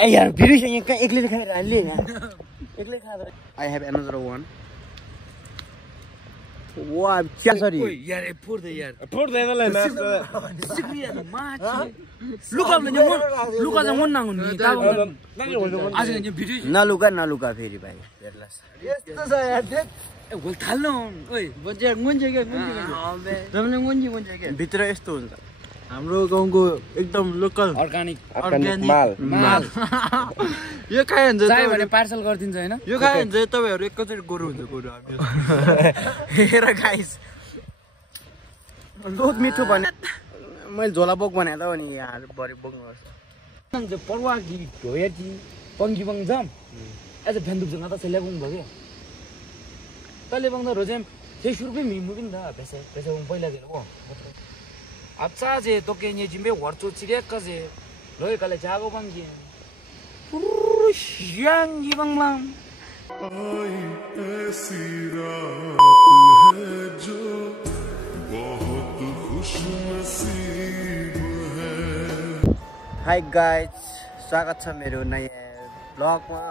ए यार भिडियो यहाँ कहाँ एक्लै खाएर हाल्ले एक्लै खाएर आई हेभ अनदर वान वाह क्या सरी यार फोड़ दे यार फोड़ देना लेना लुका जा मन नांगुन नि ता आज नि भिडियो नलुका फेरि भाइ हेर्लास यस्तो छ यार ए गोल थाल्न ओइ बजे गुन्जे के जमने गुन्जे के भित्र यस्तो हुन्छ हाम्रो गाउँको एकदम लोकल अर्गानिक माल यो खाए हुन्छ चाहे भने पार्सल गरिदिन्छ हैन यो खाए हुन्छ तपाईहरु एकैचोटी गोरु हुन्छ गोरु हामी हेर गाइस लोक मिठो भने मैले झोला बोक भने त नि यार बरे बोक्नुहोस् नङ जे परवा कि ढोयाटी पंगी बङ जम एज अ भेन्दुक जङ त सेले बङ भगे तले बङ त रोजेम 6 रुपैयाँ मिमु किन दा पैसा बङ पहिला दिनु हो अच्छा जे तो के नि जिम्बे वर्चो चिरे कजे लोय कले जागो बंगी yang ji bang lam ऐसी रात है जो बहुत खुशनसीब है हाई गाइज स्वागत छ मेरो नयाँ ब्लगमा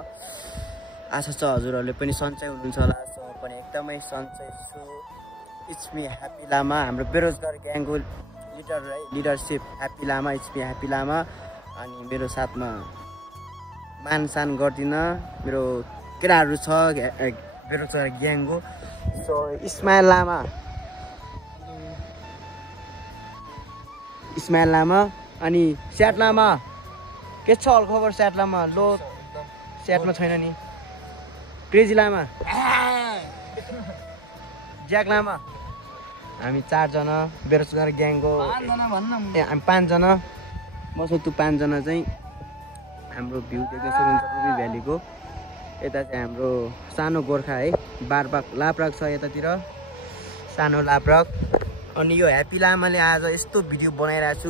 आशा छ हजुरहरूले पनि सन्चै हुनुहुन्छ होला सो पनि एकदमै सन्चै छु इट्स मी ह्याप्पी लामा हाम्रो बेरोजगार ग्याङको leadership happy Lama it's me happy Lama अनि मेरो साथमा मानसान गर्दिन मेरो केटाहरू छ बेरोजगार ग्याङको सो इस्माइल लामा अनि स्याट लामा के छ हल खबर स्याट लामा लो स्याटमा छैन नि क्रेजी लामा ज्याक लामा हामी 4 जना बेरोजगार ग्याङको हामी 5 जना मसतु 5 जना चाहिँ हाम्रो भ्यू देख्न सक्नुहुन्छ रुबी भ्यालीको यता चाहिँ हाम्रो सानो गोर्खा है बारबाग लाप्राक छ यतातिर सानो लाप्राक अनि यो ह्याप्पी लामाले आज यस्तो भिडियो बनाइरहेको छु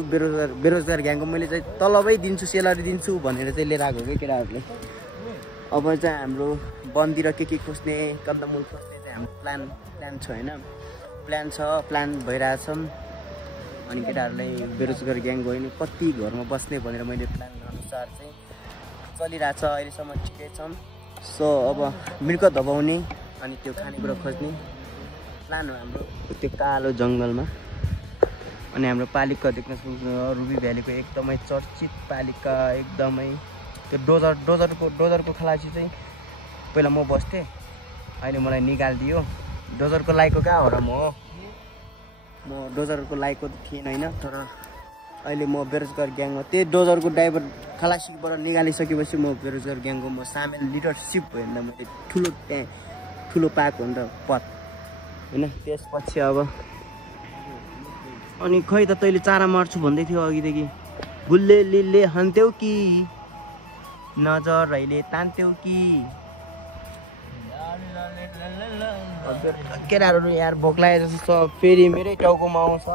बेरोजगार ग्याङको मैले चाहिँ तलबै दिन्छु सेलरी दिन्छु भनेर चाहिँ लिएर आएको के केटाहरूले अब चाहिँ हाम्रो बन्दी र के खोज्ने कन्दमूल खोज्ने चाहिँ हाम्रो प्लान छ हैन प्लान भइरहेछ अनि केटाहरूलाई बेरोजगार ग्याङ गयो नि कति घरमा बस्ने भनेर मैले प्लान अनुसार चाहिँ चलिरहेछ अहिलेसम्म ठिकै छन् सो अब मृग दबाउने अनि त्यो खानेकुरा खोज्ने प्लान हो हाम्रो त्यो कालो जङ्गलमा अनि हाम्रो पालिका देख्न सक्नुहुन्छ रुबी भ्यालीको एकदमै चर्चित पालिका एकदमै त्यो डोजरको खलासी चाहिँ पहिला म बस्थेँ अहिले मलाई निकालिदियो डोजरको लाइकको कहाँ हो र म डोजरको लाइकको थिएन हैन तर अहिले म बेरोजगार ग्याङमा त्यही डोजरको ड्राइभर खलासीबाट निकालिसकेपछि म बेरोजगार ग्याङको म सामेल लिडरसिप भयो भने मैले ठुलो पाएको हो नि त पद हैन त्यसपछि अब अनि खै त तैँले चारा मार्छु भन्दै थियो अघिदेखि गुल्ले लिल्ले हान्थ्यौ कि नजरैले तान्थ्यौ कि केटाहरू यार भोक लागेको जस्तो फेरि मेरै टाउकोमा आउँछ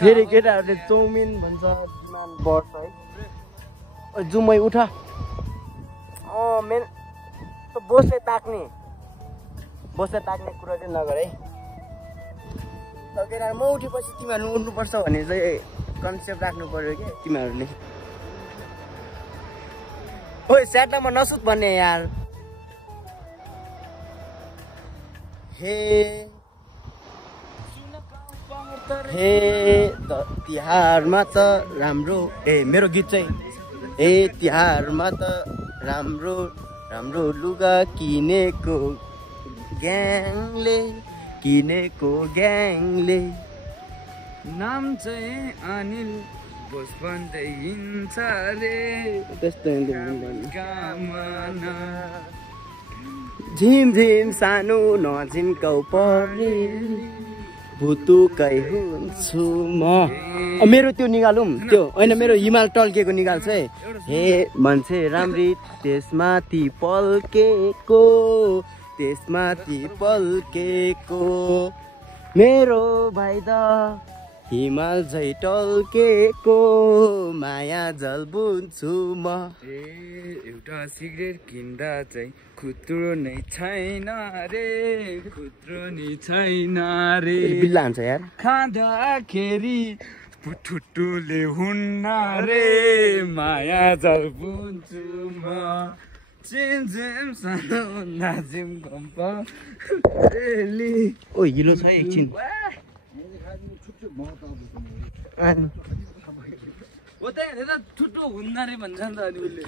फेरि केटाहरूले चाउमिन भन्छ डिमान्ड बढ्छ है जुमै उठ मेन बोसले ताक्ने कुरा चाहिँ नगर है केटाहरू म उठेपछि तिमीहरू उठ्नुपर्छ भन्ने चाहिँ कन्सेप्ट राख्नु पर्यो कि तिमीहरूले ओइ स्याटमा नसुत भन्ने यार हे तिहारमा त राम्रो मेरो गीत चाहिँ हे तिहारमा त राम्रो लुगा किनेको ग्याङले नाम चाहिँ अनिल बोस भन्दै हिँड्छ रे त्यस्तो कामना झिम सानो नझिम्काउ पर्ने भुतुकै हुन्छु म मेरो त्यो निकालौँ त्यो होइन मेरो हिमाल टल्केको निकाल्छ है हे मान्छे राम्री त्यसमाथि पल्केको मेरो भाइ त हिमाल झै टल्केको माया जल बुन्छु म एउटा सिगरेट किन्दा चाहिँ खुत्रो नै छैन रे बिल्ला हान्छ यार खाँदाखेरि पुटुटुले हुन्न रे माया जल बुन्छु म चिम सानो नाजिम कम्प ओ हिलो छ एकछिन हो त हेर त ठुटो हुन्न रे भन्छ नि त अनि उसले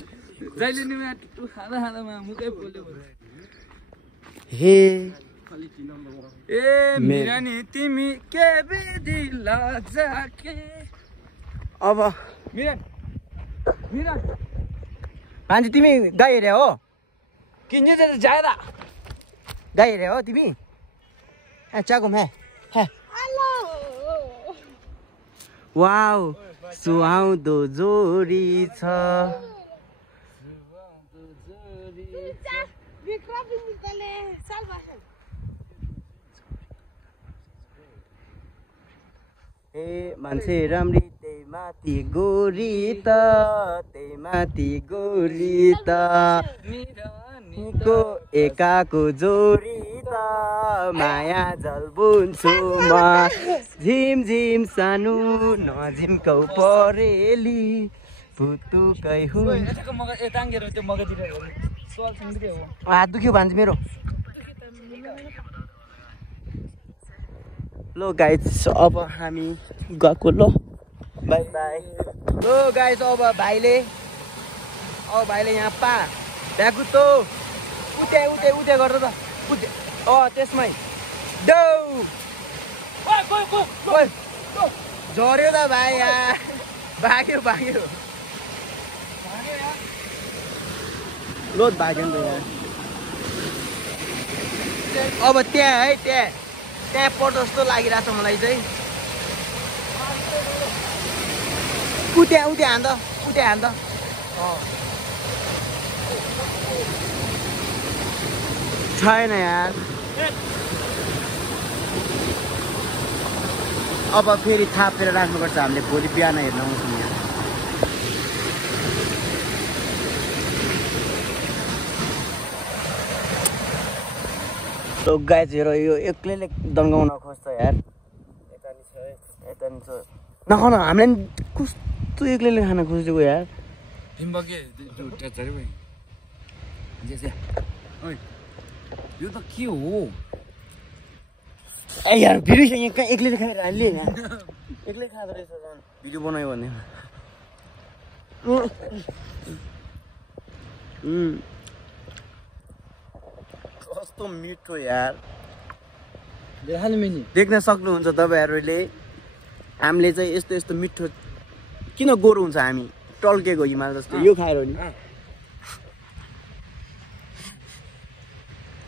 जहिले नि यहाँ टुटु खाँदा खाँदामा मुखै बोल्यो हे ए मेरा नि तिमी के बिदिला जाके अब मिरन मिरन मान्छे तिमी गाई हेरे हो किन्जे त ज्यादा गाई हेरे हो तिमी चाको हे वाउ सुहाउँदो जोडी छ ए मान्छे राम्री त्यही माथि गोरी त त्यही माथि गोरी त को एकाको जोडी त माया जल बुन्छु म झिम झिम सानो नझिम्कौ परेली पुतुकै हुन् हात दुख्यो भन्छ मेरो लो गाइस अब हामी गएको लो बाई बाई लो गाइस अब भाइले यहाँ भ्याकुतो उते गर्दा त उते त्यसमै डौ झऱ्यो त भाइ यहाँ भाग्यो लोत भाग्यो नि त यहाँ अब त्यहाँ पर्छ जस्तो लागिरहेको छ मलाई चाहिँ उते हान्द छैन यार अब फेरि थापेर राख्नुपर्छ हामीले भोलि बिहान हेर्न आउँछौँ यहाँ गाइस हेर यो एक्लैले दन्गाउन खोज्छ यार यता नि छ नखाउन हामीले कस्तो एक्लैले खान खोजेको यार यो त के हो ए यार भिडियो यहाँ कहाँ एक्लैले खाएर हाल्ने एक्लै खाँदो रहेछ झन् भिडियो बनायो भने कस्तो मिठो यार देख्न सक्नुहुन्छ तपाईँहरूले हामीले चाहिँ यस्तो मिठो किन गोरो हुन्छ हामी टल्केको हिमाल जस्तो यो खाएर नि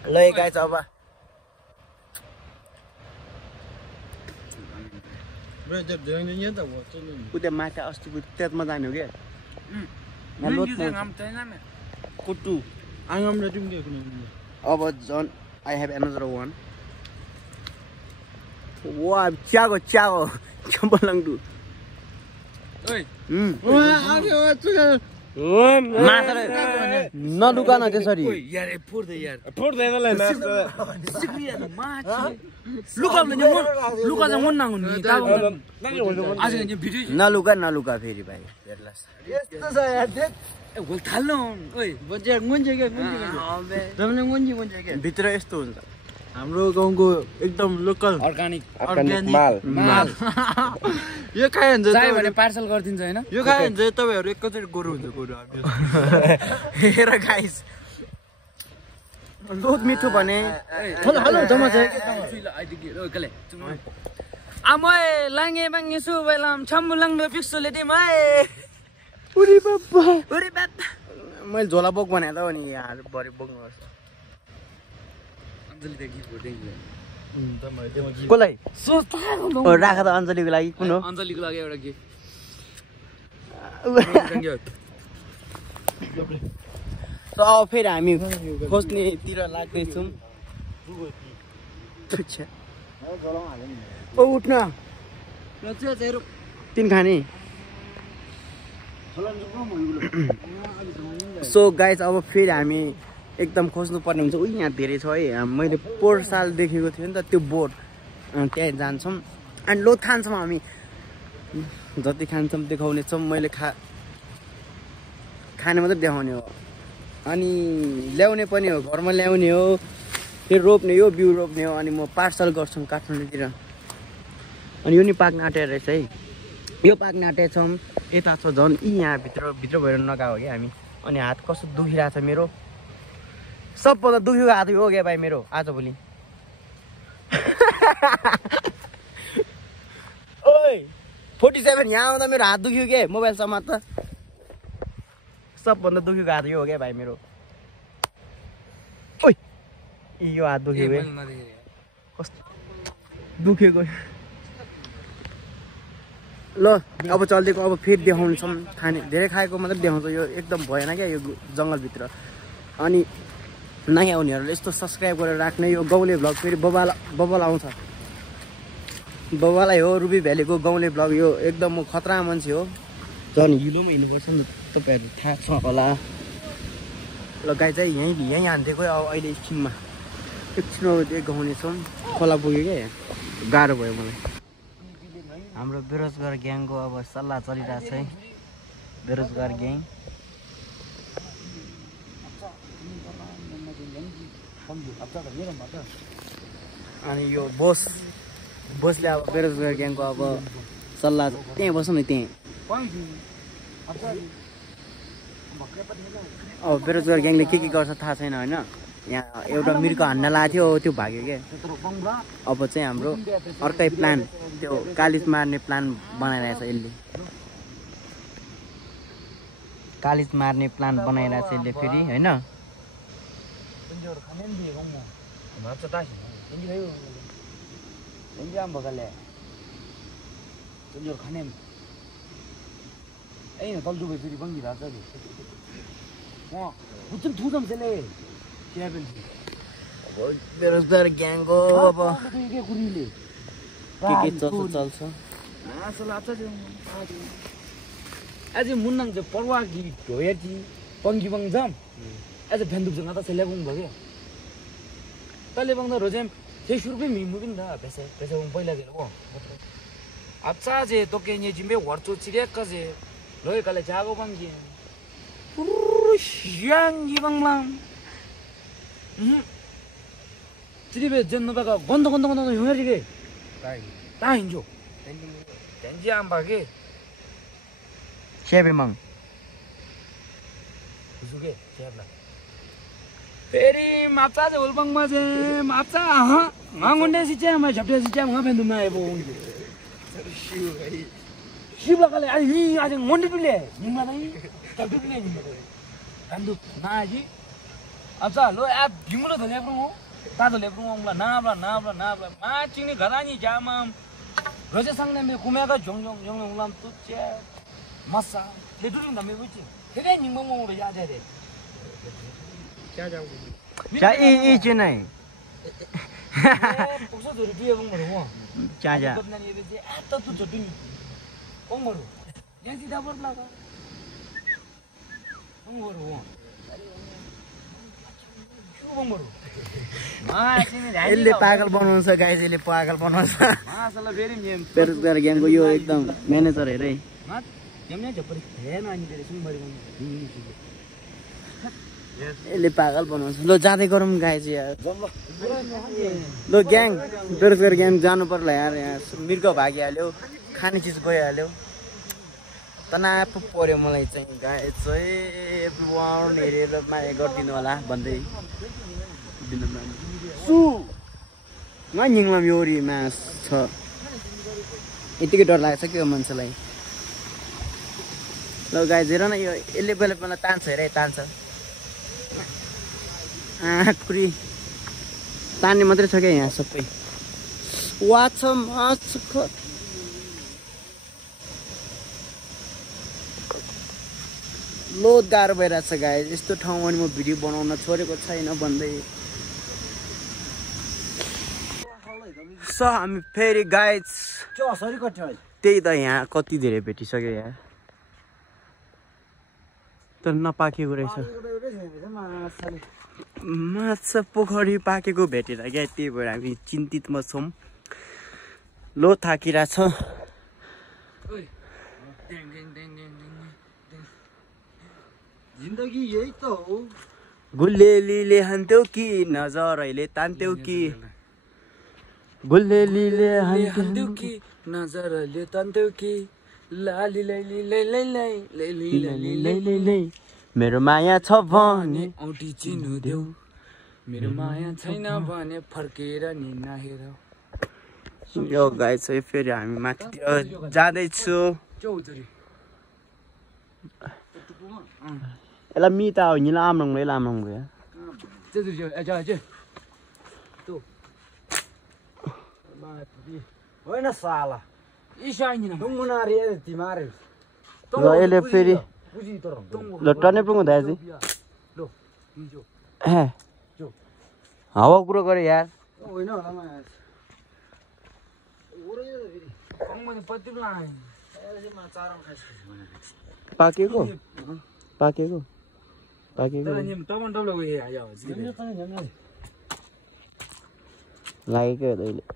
ल गाइस अब उता माटा अस्तिको त्यसमा जाने हो क्या अब झन् आई हेभ एनदर वान वा च्यागो चम्पलङडु नलुका न त्यसरी नलुका फेरि भाइ भित्र यस्तो हुन्छ हाम्रो गाउँको एकदम लोकल अर्गानिक माल यो खायो भने चाहियो भने पार्सल गरिदिन्छ हैन यो खायो भने चाहिँ तपाईँहरू एकैचोटि गोरु हुन्छ गोरु हामी हेर गाइस लोत मिठो भने हेलो जम्मा छ आमै लाङे बाङे सुबैलाम छम्बुलङ पिक्सोले दिमै उरी बाबा मैले झोला बोक भने त नि यार भरे बोक्नुपर्छ कसलाई राख त अञ्जलीको लागि कुन हो अञ्जलीको लागि एउटा गिफ्ट फेरि हामी खोज्नेतिर लाग्दैछौँ उठ्न तिन खाने सो गाइस अब फेरि हामी एकदम खोज्नु पर्ने हुन्छ उही यहाँ धेरै छ है मैले पोहोर साल देखेको थिएँ नि त त्यो बोट त्यहाँ जान्छौँ अनि लोत खान्छौँ हामी जति खान्छौँ देखाउने छौँ मैले खाने मात्रै देखाउने हो अनि ल्याउने पनि हो घरमा ल्याउने हो फेरि रोप्ने हो बिउ रोप्ने हो अनि म पार्सल गर्छु काठमाडौँतिर अनि यो नि पाक्न आँटेर रहेछ है यो पाक्न आँटेछौँ यता छ झन् यहाँ भित्र भएर नगएको हो कि हामी अनि हात कस्तो दुखिरहेको छ मेरो सबभन्दा दुखेको हात हो क्या भाइ मेरो आजभोलि ओइ 47 यहाँ आउँदा मेरो हात दुख्यो के मोबाइल समात्दा सबभन्दा दुखेको हात यो हो क्या भाइ मेरो ओइ यो हात दुख्यो के कस्तो दुखेको ल अब चल्दिएको अब फेरि देखाउँछौँ खाने धेरै खाएको मात्रै देखाउँछ यो एकदम भएन क्या यो जङ्गलभित्र अनि नयाँ उनीहरूले यस्तो सब्सक्राइब गरेर राख्ने यो गाउँले भ्लग फेरि बबाल आउँछ बबालाई हो रुबी भ्यालीको गाउँले भ्लग यो एकदम म खतरा मान्छे हो झन् हिलोमा हिँड्नुपर्छ नि तपाईँहरू थाहा छ होला ल गाई चाहिँ यहीँ हानिदिएको अब अहिले एकछिनमा गाउने छौँ खोला पुग्यो क्या गाह्रो भयो मलाई हाम्रो बेरोजगार ग्याङको अब सल्लाह चलिरहेको छ है बेरोजगार ग्याङ अनि यो बोसले अब बेरोजगार ग्याङको अब सल्लाह त्यहीँ बस्छ नि त्यहीँ अब बेरोजगार ग्याङले के गर्छ थाहा छैन होइन यहाँ एउटा मिर्को हान्न लाएको थियो त्यो भाग्यो क्या अब चाहिँ हाम्रो अर्कै प्लान त्यो कालिज मार्ने प्लान बनाइरहेछ यसले कालिज मार्ने प्लान बनाइरहेछ यसले फेरि होइन बेरोजगार ग्याङको अब के चल्छ आज मुन्नाङ चाहिँ पर्वा गीत हो याची पंगी बंग जम आज फेन्दुप जंगा त सेले बंग भगे तले बंग द रोजेम ते शुरू पे मिमु बिन दा पैसे बंग पहिला गेलो वो अच्छा जे तो के ने जिम्बे वर्चो चिरे कजे लोय कले जागो बंगी yang banglang 집에 젠노바가 건도 형해지게 다 인조 젠지 안 바게 쉐베망 무슨게 제압라 페리 마짜제 올방마제 마짜 하 망운데 시제 마 잡대 시제 마 벤두마 해보 시블라갈래 아니 아직 뭔데 빌래 님마다이 잡대 빌래 님마다이 간두 나지 अच्छा लो आप भिमुलो त लेब्रु हो तातो लेब्रु औंला नाब्ला मा चिंनि घरानी जामा रोजे संगने मे कुमेगा जोंग उलाम तुचे मसा लेदुरिन दमे बुची केगे निंगमो मोरो याजे दे क्या जाऊ क्या ई चिनै पुसो जोरि दिए बंग मरो हो चाजा कतना नि बेजे आ त तु जटिन बंग मरो याजी दाबर लागा बंग मरो हो यसले पागल बनाउँछ गाइस यसले पागल बनाउँछ बेरोजगार ग्याङको यो एकदम म्यानेजर हेरे यसले पागल बनाउँछ ल जाँदै गरौँ गाइस यार ल ग्याङ बेरोजगार ग्याङ जानु पर्ला यार यहाँ मृग भागिहाल्यो खाने चिज गइहाल्यो तनाव पर्यो मलाई चाहिँ गाइस चाहिँ एभ्रिवान हेरेर माया गरिदिनु होला भन्दै निङलाम योरी मास छ यतिकै डर लागेको छ के मान्छेलाई ल गाइस हेर न यो यसले बेला तान्छ हेरे तान्छ आखुरी तान्ने मात्रै छ क्या यहाँ सबै वाच माछ लोड गाह्रो भइरहेछ गाइस यस्तो ठाउँमा नि म भिडियो बनाउन छोडेको छैन भन्दै स हामी फेरि गाइस त्यही त यहाँ कति धेरै भेटिसक्यो यार तर नपाकेको रहेछ माछा पोखरी पाकेको भेटेर क्या त्यही भएर हामी चिन्तितमा छौँ लो थाकिरहेछ जिन्दगी यही त हो गुलेलीले हान्थ्यौ कि नजरैले तान्थ्यौ कि गुलेलीले हान्थ्यौ कि नजरले तान्थ्यौ कि लाली लैली लैलै लैली लै मेरो माया छ भने औँठी चिन्नु देऊ मेरो माया छैन भने फर्केर नि नहेर यो गाइस है फेरि हामी माथितिर जाँदैछु यसलाई मिता हो नि लामरङले या होइन साला ल यसले फेरि ल टर्नै पुग्नु दाजु हावा कुरो गरे यार होइन होला पाकेको लागेकै हो